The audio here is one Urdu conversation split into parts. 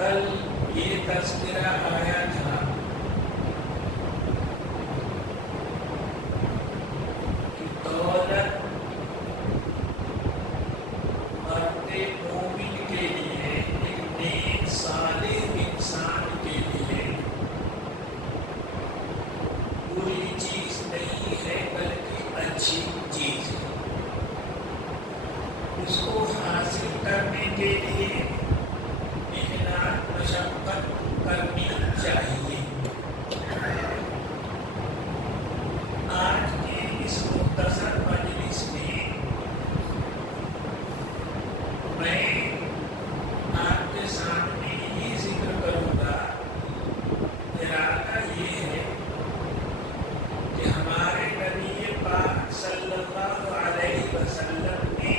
کل یہ تذکرہ آیا تھا کہ دولت مرد مومن کے لیے، ایک نیک صالح انسان کے لیے بری چیز نہیں ہے بلکہ اچھی چیز ہے۔ اس کو حاصل کرنے کے لیے محنت مشقت کرنی چاہیے۔ آج کے اس مختصر مجلس میں میں آپ کے سامنے یہ ذکر کروں گا، ارادہ یہ ہے کہ ہمارے نبی پاک صلی اللہ علیہ وسلم نے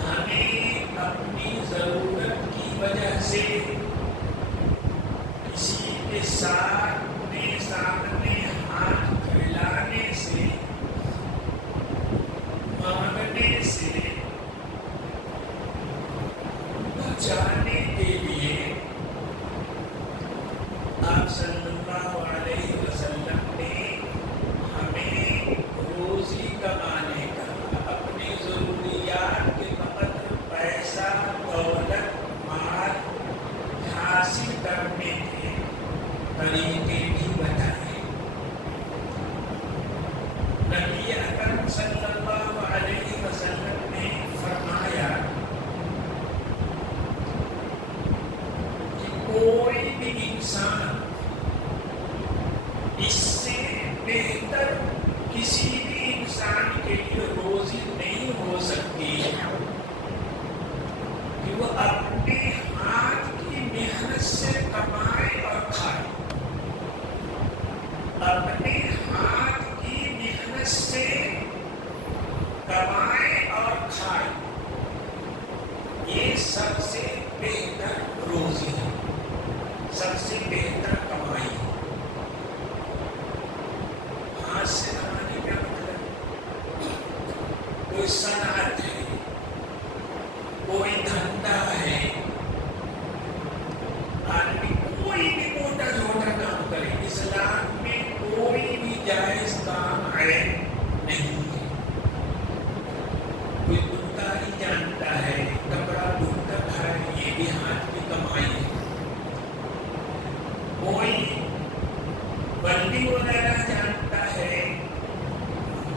ہمیں اپنی ضرورت کی وجہ سے کسی کے سامنے ہاتھ پھیلانے سے، مانگنے سے بچانے کے لیے آپ صلی اللہ علیہ وسلم نے ہمیں روزی کمانے کا، اپنی ضروریات کے مقدر پیسہ دولت مال حاصل کرنے کے طریقے بھی بتائے۔ نبی اکرم صلی اللہ علیہ وسلم نے فرمایا کہ کوئی بھی انسان اس سے بہتر کسی بھی انسان کے لیے روزی نہیں ہو سکتی کہ وہ اپنے ہاتھ کی محنت سے کمائے اور کھائے، اپنے ہاتھ کی محنت سے کمائے اور کھائے، یہ سب سے بہتر روزی ہے، سب سے بہتر کمائی ہے۔ ہاتھ سے کمانے کا مطلب کوئی صنعت ہے، کوئی دھندا ہے، آدمی کوئی بھی موٹا چھوٹا کام کرے، اسلام میں کوئی بھی جائز کام عیب نہیں ہے۔ کوئی دکانداری جانتا ہے، کپڑا ڈھونڈتا ہے، یہ بھی ہاتھ کی کمائی ہے۔ کوئی بلڈی وغیرہ جانتا ہے،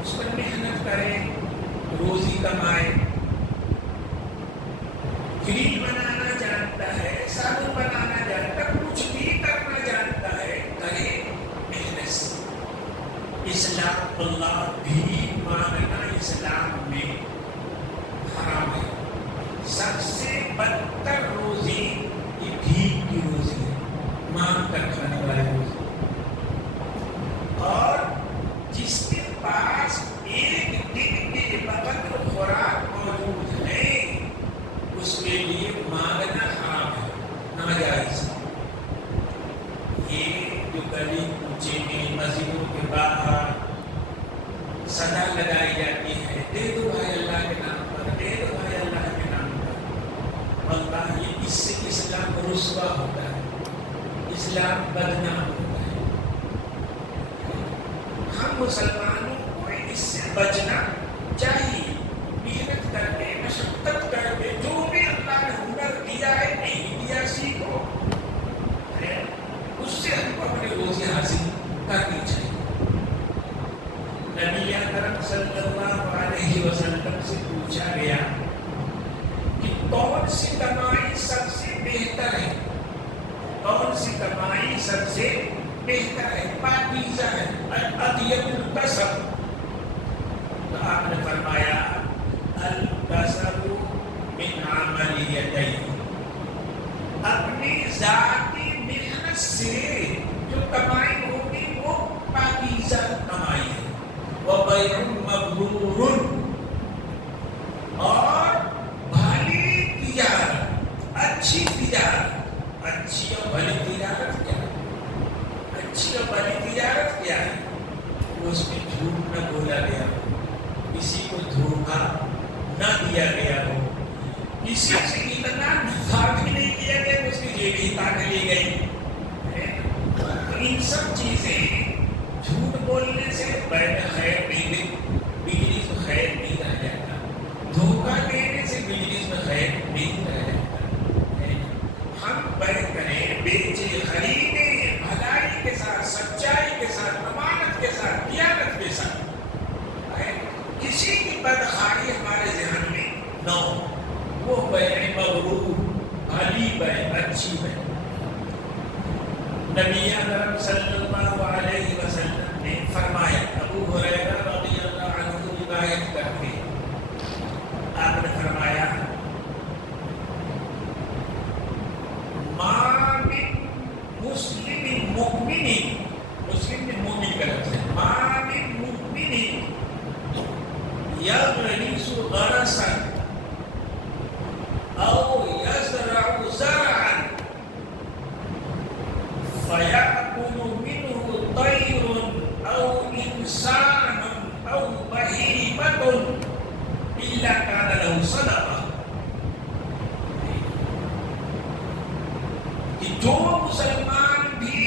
اس پر محنت کرے، روزی کمائے۔ کریم بنانا جانتا ہے، صابن بنانا جانتا ہے، کچھ بھی کرنا جانتا ہے، کرے محنت سے۔ اسلام اللہ بھی مانگنا اسلام میں حرام ہے۔ سب سے بدتر روزی یہ بھیک کی روزی ہے، مانگ کر کھانے والی روزی۔ اور جس کے پاس ایک دن کے بقدر خوراک موجود ہے، اس کے لیے مانگنا حرام ہے، ناجائز ہے۔ یہ جو گلی کوچے میں مسجدوں کے باہر صدا لگائی جاتی ہے، دے دو بھائی اللہ کے نام پر، دے دو بھائی اللہ کے نام پر، اللہ یہ اس سے اسلام رسوا ہوتا ہے، اسلام بدنام ہوتا ہے۔ ہم مسلمانوں کو اس سے بچنا چاہیے، محنت کر کے، مشقت کر کے، جو بھی اللہ نے ہنر دیا ہے، نہیں دیا سیکھو، اس سے ہم کو اپنی روزی حاصل کرنی چاہیے۔ نبی اکرم صلی اللہ علیہ وسلم سے پوچھا گیا کہ کون سی کمائی سب سے بہتر ہے، کون سی کمائی سب سے بہتر ہے، پاکیزہ ہے، اطیب الکسب؟ تو آپ نے فرمایا الکسب من عمل یدیہ، اپنی ذاتی محنت سے جو کمائی ہوگی وہ پاکیزہ کمائی ہے۔ وَبَيْعٌ مَبْرُورٌ، اور بھلی تجارت، اچھی تجارت، اچھی اور بھلی تجارت کیا ہے؟ اچھی اور بھلی تجارت کیا ہے؟ اس میں جھوٹ نہ بولا گیا ہو، کسی کو دھوکہ نہ دیا گیا ہو، کسی سے اتنا نفع بیٹی بھی تاک لی گئی. تو ان سب چیزیں جھوٹ بولنے سے بیٹھ خیر نہیں، بجنس میں خیر نہیں رہ جاتا. دھوکہ دینے سے بجنس میں خیر نہیں رہ جاتا. ہم بیٹھ کریں، بیچے، خریدیں بھلائی کے ساتھ، سچائی کے ساتھ، امانت کے ساتھ، دیانت کے ساتھ. کسی کی بدخواہی ہمارے ذہن میں نہ ہو. وہ بیع مغرور، بھلی بیع، اچھی بیع. نبی اکرم صلی اللہ علیہ وسلم نے فرمایا، ابو ہریرہ رضی اللہ عنہ روایت کرتے ہیں، آپ نے فرمایا ما من مسلم مؤمن، مسلم میں مومن کا لفظ ہے، ما من مؤمن یغرس غرسا او یزرع زرعا فیأکل منه طیر او انسان او بہیمۃ الا کان له صدقہ. کہ جو مسلمان بھی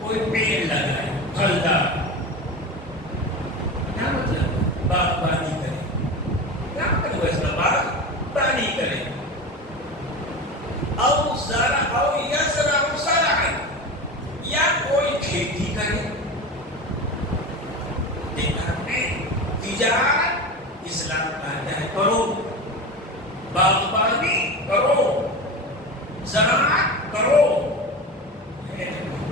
کوئی پیڑ لگائے پھلدار، کیا مطلب باغبانی کرے، کیا مطلب اس کا باغبانی کرے، او زرع او یزرع زرعا، یا کوئی کھیتی کرے. دیکھا میں تجارت اسلام کہتا ہے کرو، باغبانی کرو، زراعت کرو،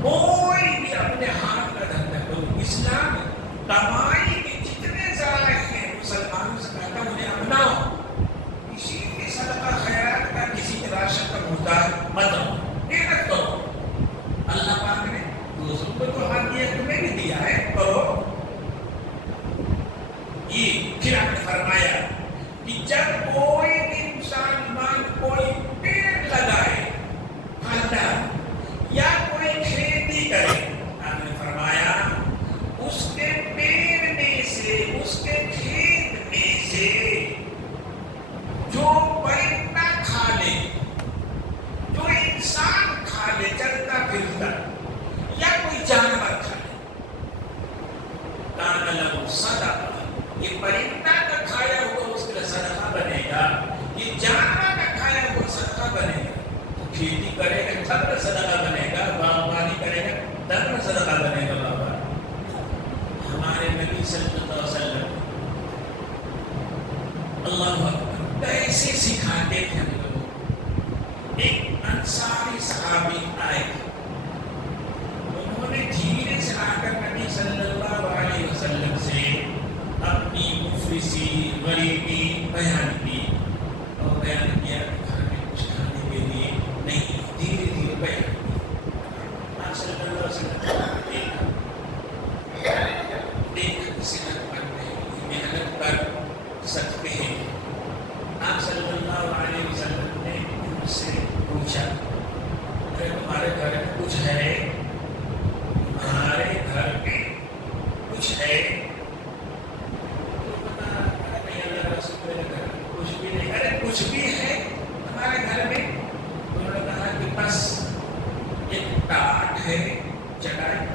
کوئی بھی اپنے ہاتھ کا دھندا کرو. اسلام کمائی کے جتنے ذرائع ہیں مسلمانوں سے کہتا ہے انہیں اپناؤ. کسی کے صدقہ خیرات کا، کسی کے راشن کا محتاج مت ہو، محنت کرو. اللہ پاک نے دوسروں کو تو حق دیا، تمہیں بھی دیا ہے، کرو. یہ پھر آپ نے فرمایا کہ جب کوئی بھی مسلمان کوئی پیڑ لگائے پھلدار یا کوئی کھیتی کرے، آپ نے فرمایا اس کے پیڑ میں سے، اس کے کھیت میں سے جو پرندہ کھا لے، جو انسان کھا لے چلتا پھرتا، یا کوئی جانور کھا لے، کان لہ صدقہ. یہ پرندہ کا کھایا ہوا اس کے لیے صدقہ بنے گا، یہ جانور کا کھایا ہوا صدقہ بنے گا. تو کھیتی کرے گا تب نہ صدقہ بنے گا، باغبانی کرے گا تب نہ صدقہ بنے گا. بابا ہمارے نبی صلی اللہ علیہ وسلم اللہ اکبر کیسے سکھاتے تھے ہم لوگوں. ایک انصاری صحابی آئے، انہوں نے دھیرے سے آ کر نبی صلی اللہ علیہ وسلم سے اپنی مفلسی، غریبی بیان کی، اور بیان کیا کہ گھر میں کچھ کھانے کے لیے نہیں. دھیرے دھیرے بیان کیا. آپ صلی اللہ علیہ وسلم دیکھ صحت پر محنت پر صدقے ہیں. آپ صلی اللہ علیہ وسلم نے ان سے پوچھا، تمہارے گھر میں کچھ ہے؟ تمہارے گھر میں کچھ ہے؟ کچھ بھی نہیں. ارے کچھ بھی ہے ہمارے گھر میں؟ انہوں نے کہا کہ بس ایک ٹاٹ ہے، چٹائی،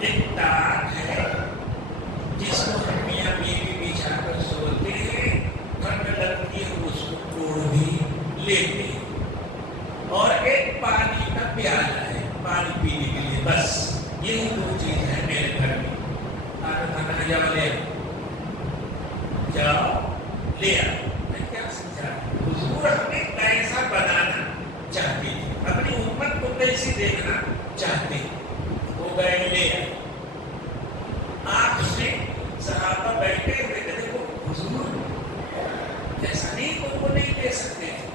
ایک ٹاٹ ہے جس کو ہم میاں بیوی بچھا کر سوتے ہیں، ٹھنڈ لگتی ہے اس کو توڑ بھی لیتے ہیں، اور ایک پانی کا پیالہ ہے پانی پینے کے لیے. بس یہی دو چیز ہے میرے گھر میں. آپ کہاں جاؤ لے جاؤ لے آؤ. میں کیا سمجھا؟ حضور ہمیں کیسا بنانا چاہتے ہیں، اپنی امت کو کیسے دیکھنا چاہتے ہیں. وہ گئے لے آئے. آپ سے صحابہ بیٹھے ہوئے تھے، دیکھو حضور جیسا نہیں ان کو نہیں دے سکتے تھے.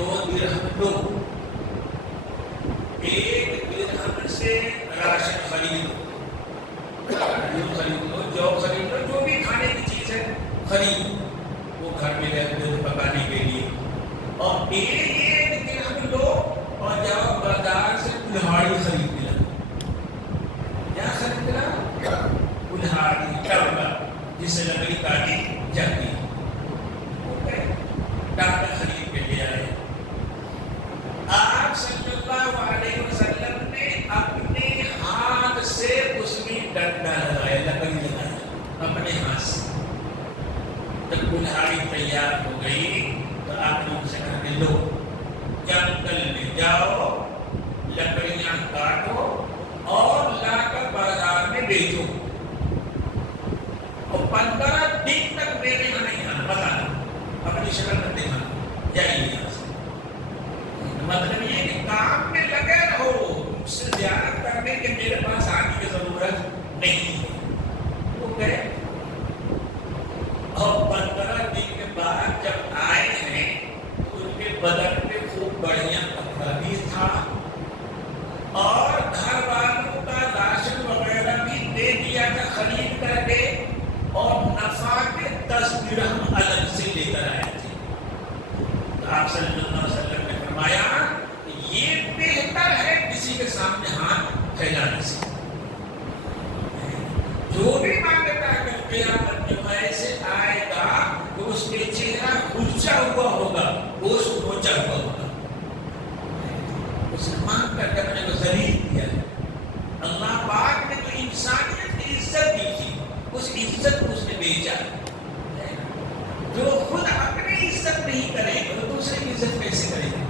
2 درہم لو، 1 درہم سے راشن خرید لو، جو خرید لو، جو بھی کھانے کی چیز ہے خرید لو، وہ گھر میں پکانے کے لیے، اور 1 درہم لو اور جاؤ بازار سے کلہاڑی خرید کے لاؤ۔ کیا خرید کے لاؤ؟ کلہاڑی، ٹانگا، جس سے لکڑی کاٹی جاتی ہے، ٹانگا خرید کے لے آئے۔ آپ صلی اللہ علیہ وسلم نے اپنے ہاتھ سے اس میں ڈنڈا لگایا، لکڑی لگایا اپنے ہاتھ سے۔ جب کلہاڑی تیار ہو گئی تو آپ نے ان سے کہا کہ لو، جنگل میں جاؤ، لکڑیاں کاٹو اور لا کر بازار میں بیچو، اور 15 دن تک میرے یہاں نہیں آنا، بتا اپنی شکل مت دکھانا، جائیے یہاں سے۔ مطلب یہ کہ کام میں لگے رہو، مجھ سے زیارت کرنے کے میرے پاس آنے کی ضرورت نہیں ہے۔ وہ گئے اور 15 دن کے بعد جب آئے ہیں تو ان کے بدن پہ خوب بڑھیا کپڑا بھی تھا اور گھر والوں کا راشن وغیرہ بھی دے دیا تھا خرید کر کے، اور نفع کے 10 درہم الگ سے لے کر آئے تھے۔ تو آپ صلی اللہ علیہ وسلم نے فرمایا کہ یہ بہتر ہے کسی کے سامنے ہاتھ پھیلانے سے۔ جو بھی مانگتا ہے کہ قیامت میں ایسے آئے گا کہ اس کے چہرہ کھلچا ہوا ہوگا، گوشت کھوچا ہوا ہوگا، اس نے مانگ کر کے اپنے کو ذلیل کیا۔ اللہ پاک نے تو انسانیت کی عزت دی تھی، اس عزت کو اس نے بیچا۔ جو خود اپنی عزت نہیں کرے گا تو دوسرے کی عزت کیسے کرے گا؟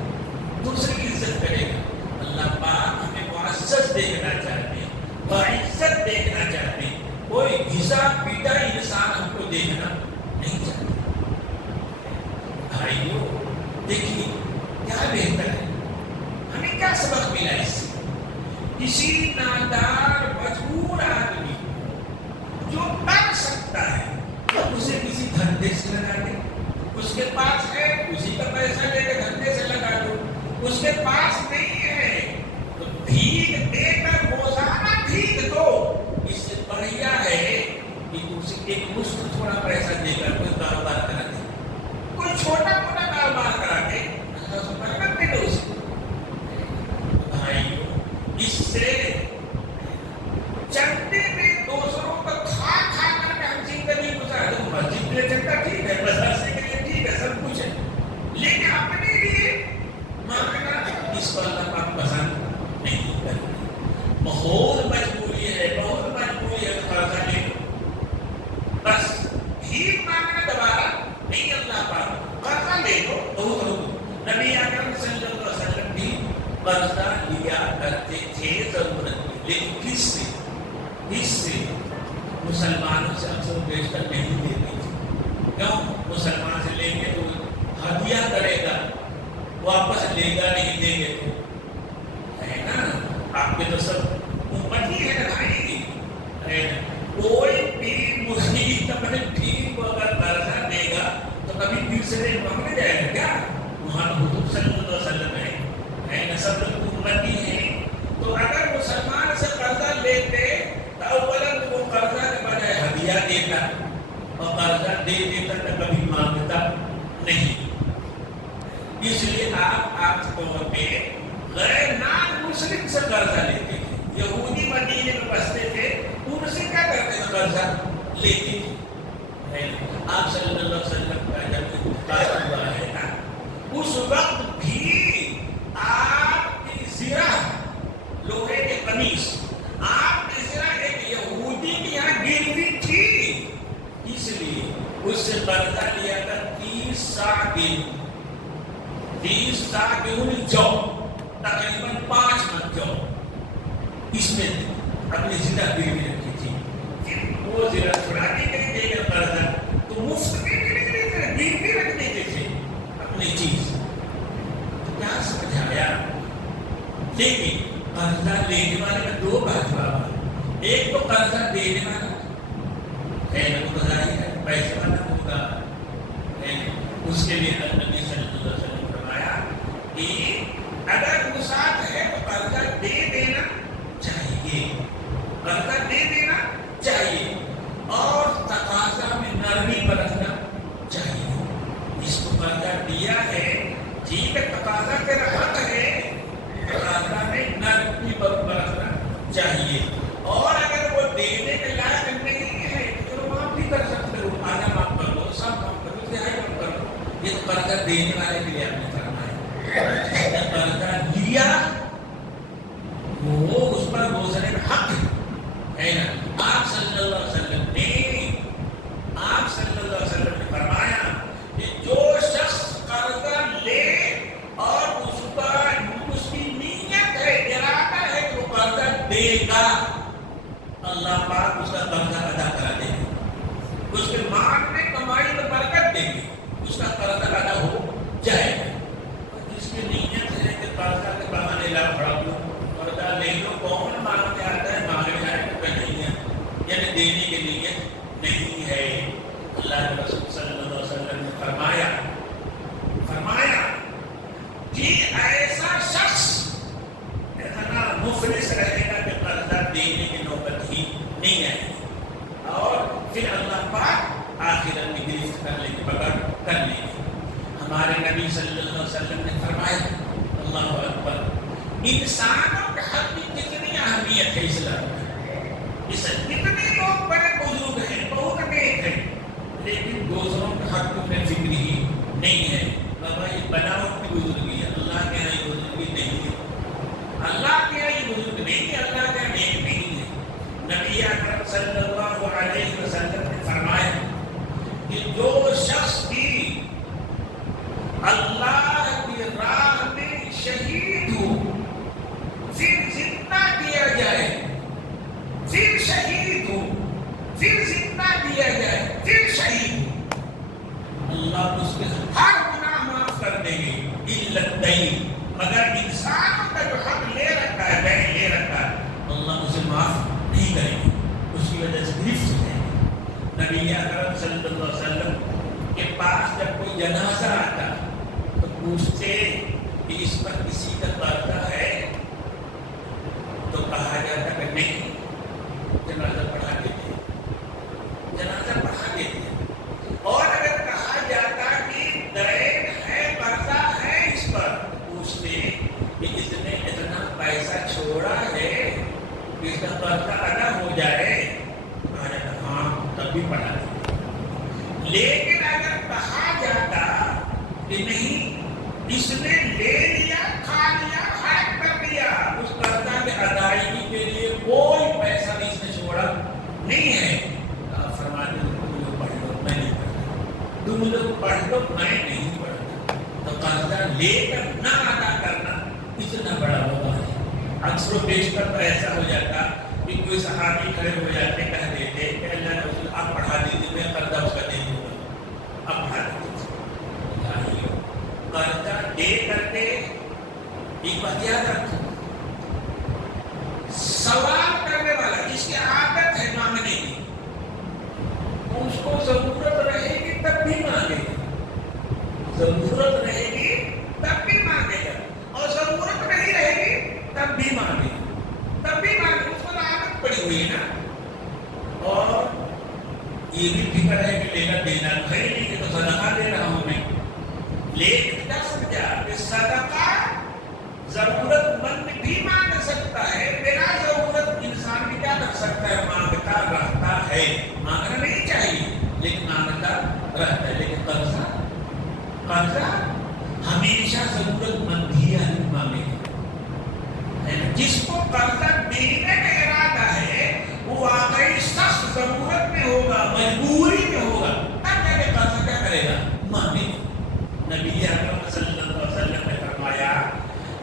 دوسرے کی عزت کرے گا۔ اللہ پاک ہمیں معزز دیکھنا چاہتے ہیں، باعزت دیکھنا چاہتے ہیں، کوئی گھسا پیٹا انسان ہم کو دیکھنا نہیں چاہتے۔ بھائیو دیکھیے کیا بہتر ہے، ہمیں کیا سبق ملا اس سے؟ کسی نادار مجبور آدمی جو کر سکتا ہے اسے کسی دھندے سے لگا دے، اس کے پاس ہے اسی کا پیسہ لے کے دھندے سے لگا دو، اس کے پاس نہیں ہے تو بھیک دے کر روزانہ بھیک دو، اس سے بڑھیا ہے کہ اسے ایک مشت تھوڑا پیسہ دے کر کوئی کاروبار کرا دے، کوئی چھوٹا موٹا کاروبار کرا دے، اللہ سے برکت دے دو اسے۔ بھائیو اس سے چندے میں دوسروں کو کھا کھا کر کے ہم زندگی گزار دو، مسجد کے لیے چندہ ٹھیک ہے، مدرسے کے لیے ٹھیک ہے، سب کچھ ہے، لیکن اپنے لیے مانگنا اس کو اللہ پاک پسند نہیں کرتے۔ بہت مجبوری ہے، بہت مجبوری ہے تو قرضہ لے لو، بس بھیک مانگنا دوبارہ نہیں، اللہ پاک قرضہ لے لو، بہت ہو۔ نبی اکرم صلی اللہ علیہ وسلم بھی قرضہ لیا کرتے تھے ضرورت میں، لیکن کس سے؟ مسلمانوں سے اکثر بیشتر نہیں لیتے تھے۔ کیوں؟ مسلمان سے لیں گے تو ہدیہ کرے گا، واپس لے گا نہیں، دے گے تو ہے نا، آپ کے تو سب امت ہی ہے بھائی، ہے نا۔ کوئی بھی مسلم اپنے دین کو اگر قرضہ دے گا تو کبھی پھر سے مانگنے جائے گا کیا؟ محمد حضور صلی اللہ علیہ وسلم ہے نا، سب لوگ امتی ہیں، تو اگر مسلمان سے قرضہ لیتے تو اولا وہ قرضہ کے بجائے ہدیہ دیتا، اور قرضہ دے دیتا تو کبھی مانگتا نہیں۔ اس لیے آپ عام طور پہ غیر نان مسلم سے قرضہ لیتے ہیں، یہودی مدینے میں بستے تھے، ان سے کیا کرتے تھے؟ قرضہ لیتے تھے۔ آپ صلی اللہ علیہ وسلم کا جب انتقال ہوا ہے نا، اس وقت بھی آپ کی زرہ لوہے کے قمیص، آپ کی زرہ ایک یہودی کی یہاں گروی تھی، اس لیے اس سے قرضہ لیا تھا 30 ساع گیہوں، 30 ساع گیہوں جو تقریباً 5 من جو، اس میں اپنی زرہ گروی رکھی تھی، پھر وہ زرہ چھڑانے کے لیے دے گا قرضہ تو مفت میں نہیں دیتے، گروی رکھ دیتے تھے اپنی چیز۔ کیا سمجھایا؟ لیکن قرضہ لینے والے میں 2 بات بابا، ایک تو قرضہ دینے والا ہے نا، وہ ظاہر ہے پیسے والا ہوگا، اس کے لیے نبی صلی اللہ علیہ وسلم نے فرمایا کہ اگر وسعت ہے تو قرضہ دے دینا چاہیے، قرضہ دے دینا چاہیے، اور تقاضا میں نرمی برتنا چاہیے۔ اس کو قرضہ دیا ہے، ٹھیک ہے، تقاضا تیرا حق ہے، تقاضا میں نرمی برتنا چاہیے، اور اگر وہ دینے کے لائق نہیں ہے تو معاف بھی کر سکتے ہو، آدھا معاف کر دو، سب معاف کر دو، تہائی معاف کر دو۔ یہ تو قرضہ دینے والے کے لیے آپ نے فرمایا، جس نے قرضہ لیا وہ اس پر گزرے میں حق ہے نا۔ آپ صلی اللہ علیہ وسلم نے فرمایا کہ جو شخص قرضہ لے اور اس کی نیت ہے، ارادہ ہے کہ وہ قرضہ دے گا، اللہ پاک اس کا قرضہ ادا کرا دے گا، اس کے مال میں کمائی میں برکت دے گی، اس کا قرضہ ادا ہو جائے گا۔ جس کی نیت ہے کہ قرضہ کے بہانے لا پڑا دو، قرضہ لے لو، کون مانگ کے آتا ہے مانگنے جائے تو نہیں ہے، یعنی دینے کے نیت نہیں ہے۔ اللہ کے رسول صلی اللہ علیہ وسلم نے فرمایا کہ ایسا شخص اتنا مفلس رہے گا کہ قرضہ دینے کی نوبت ہی نہیں آئے گی، اور پھر اللہ پاک آخرت میں گرفت کر لیں گے، پکڑ کر لیں گے۔ ہمارے نبی صلی اللہ علیہ وسلم نے فرمایا، اللہ اکبر، انسانوں کے حق کی کتنی اہمیت ہے اسلام میں۔ کتنے لوگ بڑے بزرگ ہیں، بہت نیک ہیں، لیکن دوسروں کے حق میں فکر ہی نہیں ہے۔ بابا یہ بناوٹ کی بزرگی ہے، اللہ کے یہاں یہ بزرگی نہیں ہے، اللہ کے یہاں یہ بزرگ نہیں ہے، اللہ کے یہاں نیک نہیں ہے۔ نبی اکرم صلی اللہ علیہ وسلم نے فرمایا کہ جو شخص بھی اللہ کی راہ میں شہید ہو، پھر زندہ کیا جائے، پھر شہید ہو، پھر زندہ کیا جائے، پھر شہید ہو، اللہ اس کے ہر گناہ معاف کر دیں گے، الا الدین، مگر انسانوں کا جو حق لے رکھا ہے، دین لے رکھا ہے، اللہ اسے معاف نہیں کریں گے، اس کی وجہ سے گرفت ہو جائیں گے۔ نبی اکرم صلی اللہ علیہ وسلم کے پاس جب کوئی جنازہ آتا تو پوچھتے کہ اس پر کسی کا قرضہ ہے، تو کہا جاتا کہ نہیں، جنازہ پڑھا دیتے، جنازہ پڑھا دیتے۔ اور اگر کہا جاتا کہ دین ہے، قرضہ ہے اس پر، پوچھتے کہ اس نے اتنا پیسہ چھوڑا ہے کہ اس کا قرضہ ادا ہو جائے، کہا جاتا ہاں، تب بھی پڑھا دیتے۔ لیکن اگر کہا جاتا کہ نہیں، اس نے لے لیا، کھا لیا، حرام کر دیا، اس قرضہ کی ادائیگی کے لیے کوئی پیسہ بھی اس نے چھوڑا نہیں ہے، آپ فرماتے ہیں تم لوگ پڑھ لو، میں نہیں پڑھتا، تم لوگ پڑھ لو، میں نہیں پڑھتا۔ تو قرضہ لے کر نہ ادا کرنا اتنا بڑا وبا ہے۔ اکثر و بیشتر تو ایسا ہو جاتا کہ کوئی صحابی کھڑے ہو جاتے، کہہ دیتے کہ اللہ کے رسول آپ پڑھا دیجیے، میں قرضہ اس کا دے دوں گا، آپ پڑھا دیجیے۔ قرضہ دے کر کے ایک بات یاد رکھو، سوال کرنے والا جس کی عادت ہے مانگنے کی، اس کو ضرورت رہے گی تب بھی مانگے گا، ضرورت رہے گی تب بھی مانگے گا، اور ضرورت نہیں رہے گی تب بھی مانگے گا، تب بھی مانگے گا، اس کو عادت پڑی ہوئی ہے نا۔ اور یہ بھی فکر ہے کہ لینا دینا ہے نہیں کہ تو صدقہ دے رہا ہوں میں، لیکن کیا سمجھا کہ صدقہ ضرورت مند بھی مانگ سکتا ہے، بنا ضرورت انسان بھی کیا کر سکتا ہے، مانگتا رہتا ہے۔ مانگنا نہیں چاہیے لیکن مانگتا رہتا ہے۔ لیکن قرضہ ہمیشہ ضرورت مند ہی آدمی مانگے گا۔ جس کو قرضہ دینے کا ارادہ ہے وہ واقعی سخت ضرورت میں ہوگا، مجبوری میں ہوگا، تب جا کے قرضہ کیا کرے گا، مانگے گا۔ نبی اکرم صلی اللہ علیہ وسلم نے فرمایا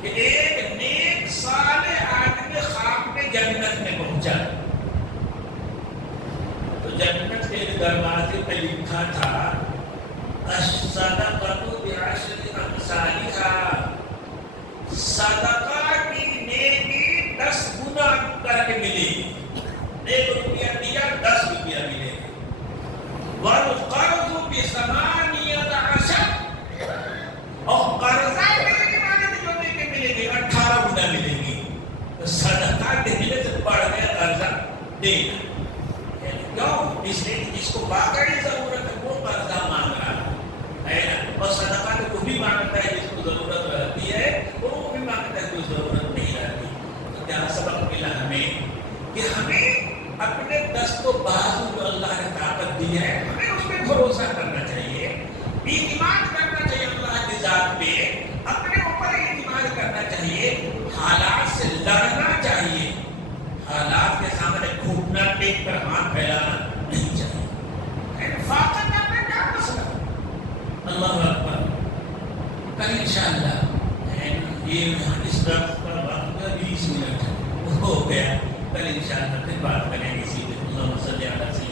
کہ ایک نیک صالح آدمی خواب میں جنت میں پہنچا، تو جنت کے دروازے پہ لکھا تھا الصدقۃ بعشر امثالها، یہ اس وقت پر بات کا 20 منٹ ہو گیا. کل انشاءاللہ پھر بات کریں گے اسی پہ. اللہم صلی علی سیدنا